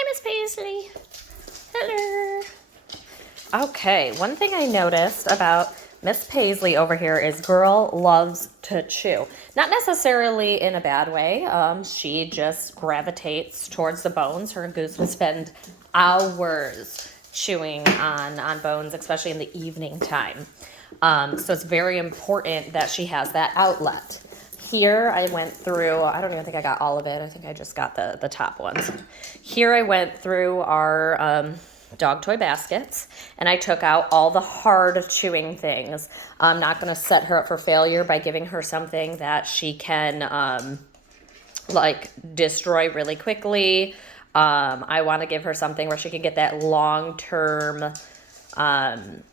Hi, Miss Paisley. Hello. Okay, one thing I noticed about Miss Paisley over here is girl loves to chew. Not necessarily in a bad way. She just gravitates towards the bones. Her and Goose will spend hours chewing on bones, especially in the evening time. So it's very important that she has that outlet. Here I went through, I don't even think I got all of it. I think I just got the top ones. Here I went through our dog toy baskets and I took out all the hard chewing things. I'm not going to set her up for failure by giving her something that she can like destroy really quickly. I want to give her something where she can get that long-term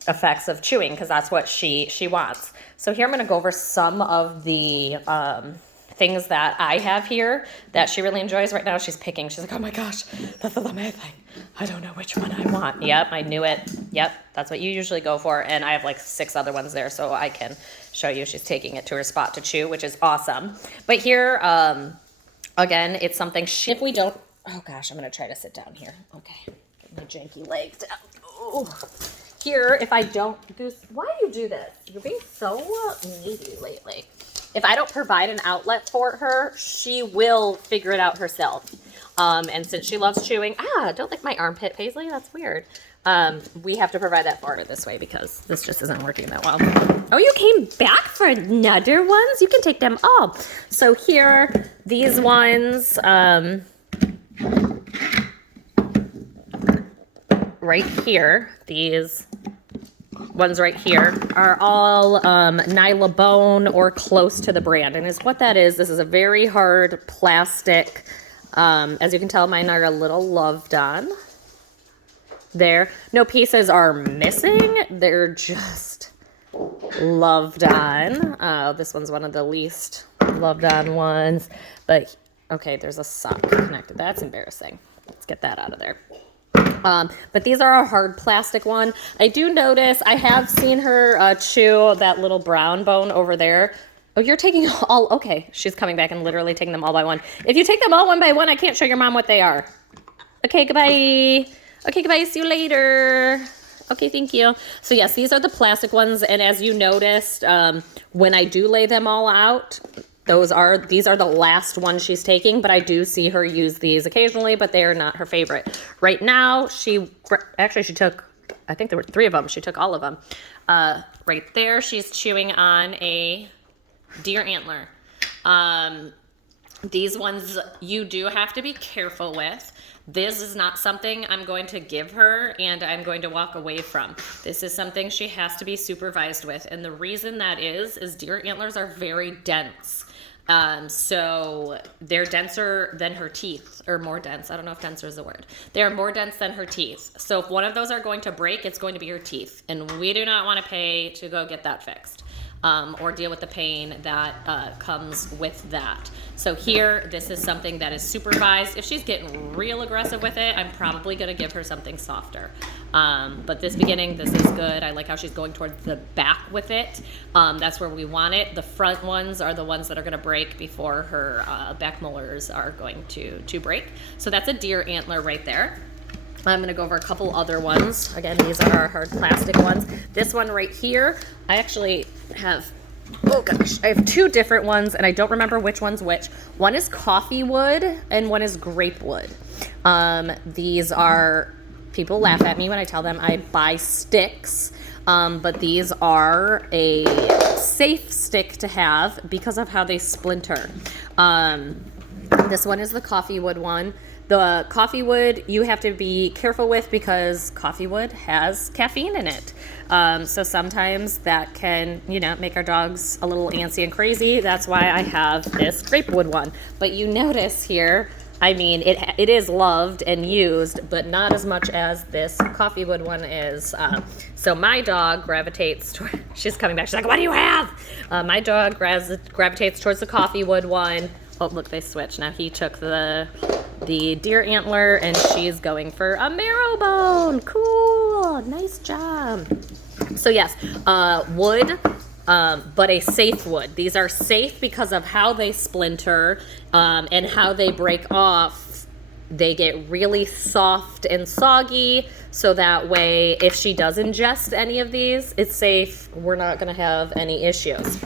effects of chewing, because that's what she wants. So here I'm going to go over some of the things that I have here that she really enjoys right now. She's picking. She's like, oh my gosh, that's the lemon thing. I don't know which one I want. Yep, I knew it. Yep, that's what you usually go for. And I have like 6 other ones there, so I can show you. She's taking it to her spot to chew, which is awesome. But here, again, it's something if we don't, oh gosh, I'm going to try to sit down here. Okay, get my janky legs down. Oh. Here, if I don't, Goose, why do you do this? You're being so needy lately. If I don't provide an outlet for her, she will figure it out herself. And since she loves chewing, don't lick my armpit, Paisley, that's weird. We have to provide that for her this way because this just isn't working that well. Oh, you came back for another ones? You can take them all. So here, these ones, right here, these ones right here are all Nylabone or close to the brand. And what that is, this is a very hard plastic. As you can tell, mine are a little loved on. There, no pieces are missing. They're just loved on. This one's one of the least loved on ones. But, okay, there's a sock connected. That's embarrassing. Let's get that out of there. But these are a hard plastic one. I do notice I have seen her chew that little brown bone over there. Oh, you're taking all, okay. She's coming back and literally taking them all by one. If you take them all one by one, I can't show your mom what they are. Okay, goodbye. Okay, goodbye. See you later. Okay, thank you. So yes, these are the plastic ones. And as you noticed, when I do lay them all out, these are the last ones she's taking, but I do see her use these occasionally, but they are not her favorite. Right now, she took, I think there were 3 of them. She took all of them. Right there, she's chewing on a deer antler. These ones you do have to be careful with. This is not something I'm going to give her and I'm going to walk away from. This is something she has to be supervised with. And the reason that is deer antlers are very dense. So they're denser than her teeth, or more dense. I don't know if denser is the word. They are more dense than her teeth. So if one of those are going to break, it's going to be her teeth. And we do not want to pay to go get that fixed. Or deal with the pain that comes with that. So here, this is something that is supervised. If she's getting real aggressive with it, I'm probably going to give her something softer. But this beginning, this is good. I like how she's going towards the back with it. That's where we want it. The front ones are the ones that are going to break before her back molars are going to break. So that's a deer antler right there. I'm going to go over a couple other ones. Again, these are our hard plastic ones. This one right here, I actually have, oh gosh, I have 2 different ones and I don't remember which one's which. One is coffee wood and one is grape wood. These are, people laugh at me when I tell them I buy sticks, but these are a safe stick to have because of how they splinter. This one is the coffee wood one. The coffee wood you have to be careful with because coffee wood has caffeine in it. So sometimes that can, make our dogs a little antsy and crazy. That's why I have this grapewood one. But you notice here, I mean, it is loved and used, but not as much as this coffee wood one is. So my dog gravitates toward, she's coming back. She's like, what do you have? My dog gravitates towards the coffee wood one. Oh, look, they switched. Now he took the deer antler and she's going for a marrow bone. Cool. Nice job. So yes, wood, but a safe wood. These are safe because of how they splinter and how they break off they get really soft and soggy, so that way if she does ingest any of these, it's safe. We're not going to have any issues.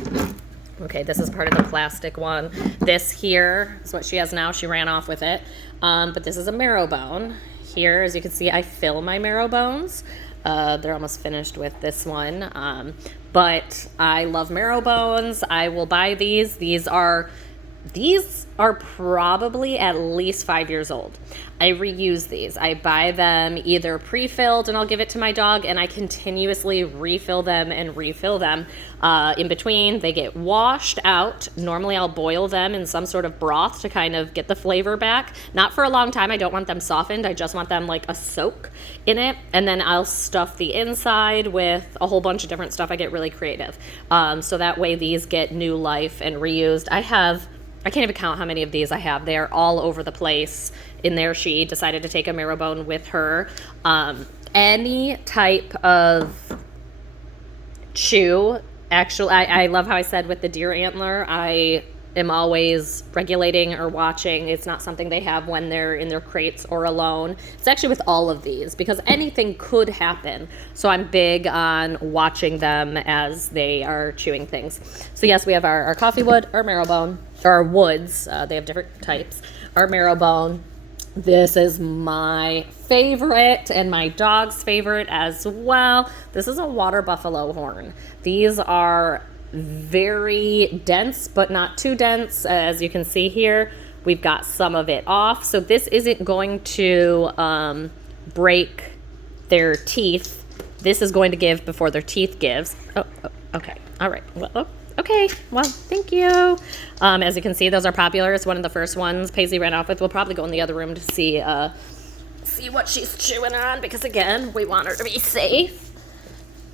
Okay, this is part of the plastic one. This here is what she has now. She ran off with it. But this is a marrow bone. Here, as you can see, I fill my marrow bones. They're almost finished with this one. But I love marrow bones. I will buy these. These are probably at least 5 years old. I reuse these. I buy them either pre-filled and I'll give it to my dog, and I continuously refill them and refill them. In between, they get washed out. Normally I'll boil them in some sort of broth to kind of get the flavor back. Not for a long time. I don't want them softened. I just want them like a soak in it. And then I'll stuff the inside with a whole bunch of different stuff. I get really creative. So that way these get new life and reused. I can't even count how many of these I have. They are all over the place. In there, she decided to take a marrow bone with her. Any type of chew. Actually, I love how I said with the deer antler, I am always regulating or watching. It's not something they have when they're in their crates or alone. It's actually with all of these because anything could happen. So I'm big on watching them as they are chewing things. So yes, we have our coffee wood, our marrow bone, or our woods. They have different types. Our marrow bone. This is my favorite and my dog's favorite as well. This is a water buffalo horn. These are very dense, but not too dense. As you can see here, we've got some of it off. So this isn't going to break their teeth. This is going to give before their teeth gives. Oh, okay. All right. Well, okay. Well, thank you. As you can see, those are popular. It's one of the first ones Paisley ran off with. We'll probably go in the other room to see what she's chewing on because, again, we want her to be safe.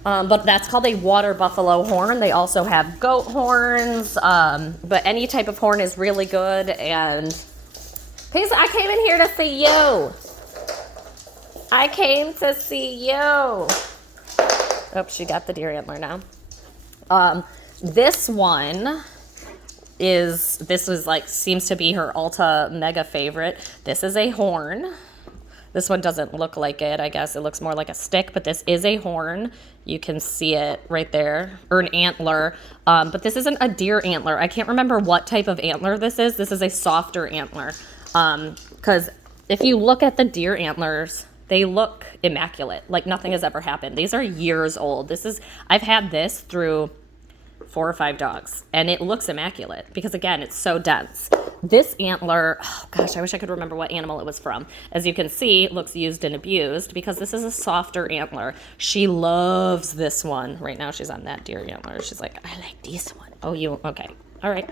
But that's called a water buffalo horn. They also have goat horns, but any type of horn is really good. And Paisley, I came in here to see you. I came to see you. Oh, she got the deer antler now. This one seems to be her ultra mega favorite. This is a horn. This one doesn't look like it. I guess it looks more like a stick, but this is a horn. You can see it right there, or an antler. But this isn't a deer antler. I can't remember what type of antler this is. This is a softer antler. Because if you look at the deer antlers, they look immaculate. Like nothing has ever happened. These are years old. I've had this through 4 or 5 dogs, and it looks immaculate because, again, it's so dense. This antler, oh gosh, I wish I could remember what animal it was from. As you can see, it looks used and abused because this is a softer antler. She loves this one. Right now she's on that deer antler. She's like, I like this one. Oh, you, okay. All right,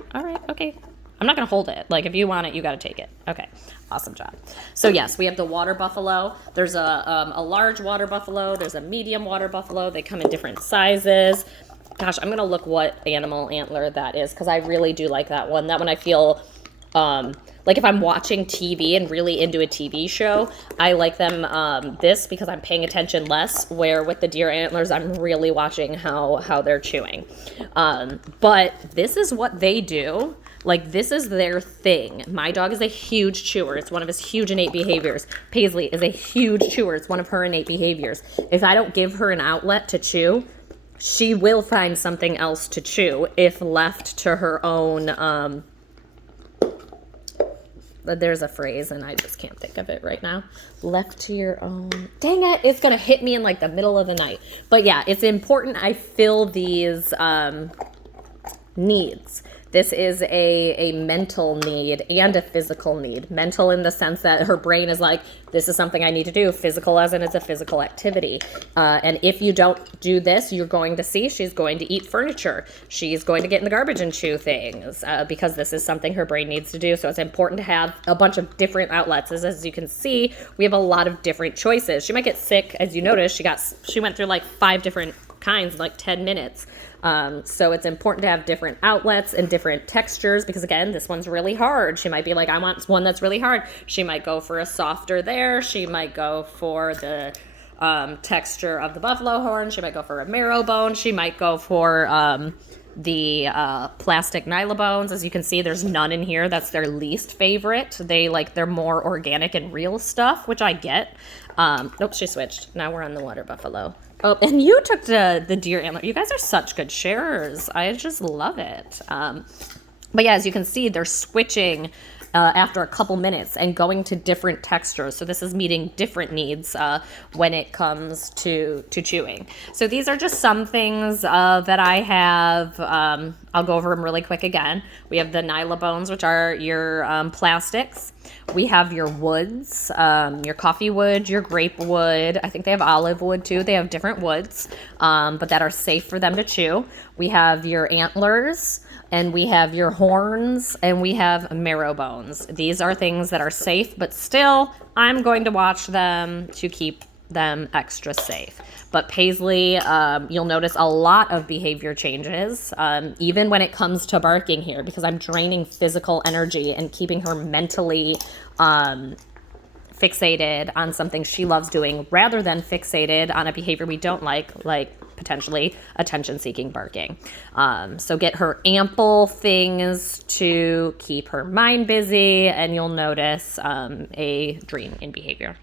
okay. I'm not going to hold it. Like, if you want it, you got to take it. Okay, awesome job. So, yes, we have the water buffalo. There's a large water buffalo. There's a medium water buffalo. They come in different sizes. Gosh, I'm going to look what animal antler that is because I really do like that one. That one I feel like if I'm watching TV and really into a TV show, I like them this because I'm paying attention less, where with the deer antlers, I'm really watching how they're chewing. But this is what they do. Like, this is their thing. My dog is a huge chewer. It's one of his huge innate behaviors. Paisley is a huge chewer. It's one of her innate behaviors. If I don't give her an outlet to chew, she will find something else to chew if left to her own. There's a phrase, and I just can't think of it right now. Left to your own. Dang it. It's going to hit me in, like, the middle of the night. But, yeah, it's important I fill these needs. This is a mental need and a physical need. Mental in the sense that her brain is like, this is something I need to do. Physical as in it's a physical activity. And if you don't do this, you're going to see she's going to eat furniture. She's going to get in the garbage and chew things because this is something her brain needs to do. So it's important to have a bunch of different outlets. As you can see, we have a lot of different choices. She might get sick. As you notice, she went through like 5 different kinds in like 10 minutes. So it's important to have different outlets and different textures because, again, this one's really hard. She might be like, I want one that's really hard. She might go for a softer there. She might go for the texture of the buffalo horn. She might go for a marrow bone. She might go for the plastic nylabones. As you can see, there's none in here. That's their least favorite. They're more organic and real stuff, which I get. Nope, she switched. Now we're on the water buffalo. Oh, and you took the deer antler. You guys are such good sharers. I just love it. But yeah, as you can see, they're switching after a couple minutes and going to different textures. So this is meeting different needs when it comes to chewing. So these are just some things that I have. I'll go over them really quick again. We have the nylabones, which are your plastics. We have your woods, your coffee wood, your grape wood. I think they have olive wood too. They have different woods, but that are safe for them to chew. We have your antlers, and we have your horns, and we have marrow bones. These are things that are safe, but still, I'm going to watch them to keep them extra safe. But Paisley, you'll notice a lot of behavior changes, even when it comes to barking here, because I'm draining physical energy and keeping her mentally fixated on something she loves doing rather than fixated on a behavior we don't like potentially attention-seeking barking. So get her ample things to keep her mind busy, and you'll notice a drain in behavior.